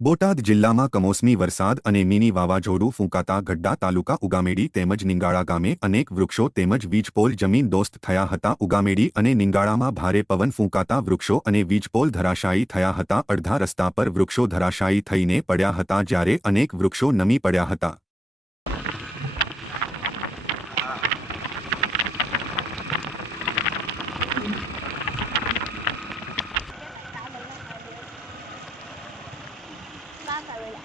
બોટાદ જિલ્લામાં કમોસમી વરસાદ અને મિની વાવાઝોડું ફૂંકાતા ગઢડા તાલુકા ઉગામેડી તેમજ નિંગાળા ગામે અનેક વૃક્ષો તેમજ વીજપોલ જમીન દોસ્ત થયા હતા. ઉગામેડી અને નિંગાળામાં ભારે પવન ફૂંકાતા વૃક્ષો અને વીજપોલ ધરાશાયી થયા હતા. અડધા રસ્તા પર વૃક્ષો ધરાશાયી થઈને પડ્યા હતા જ્યારે અનેક વૃક્ષો નમી પડ્યા હતા. பார்க்கவில்லை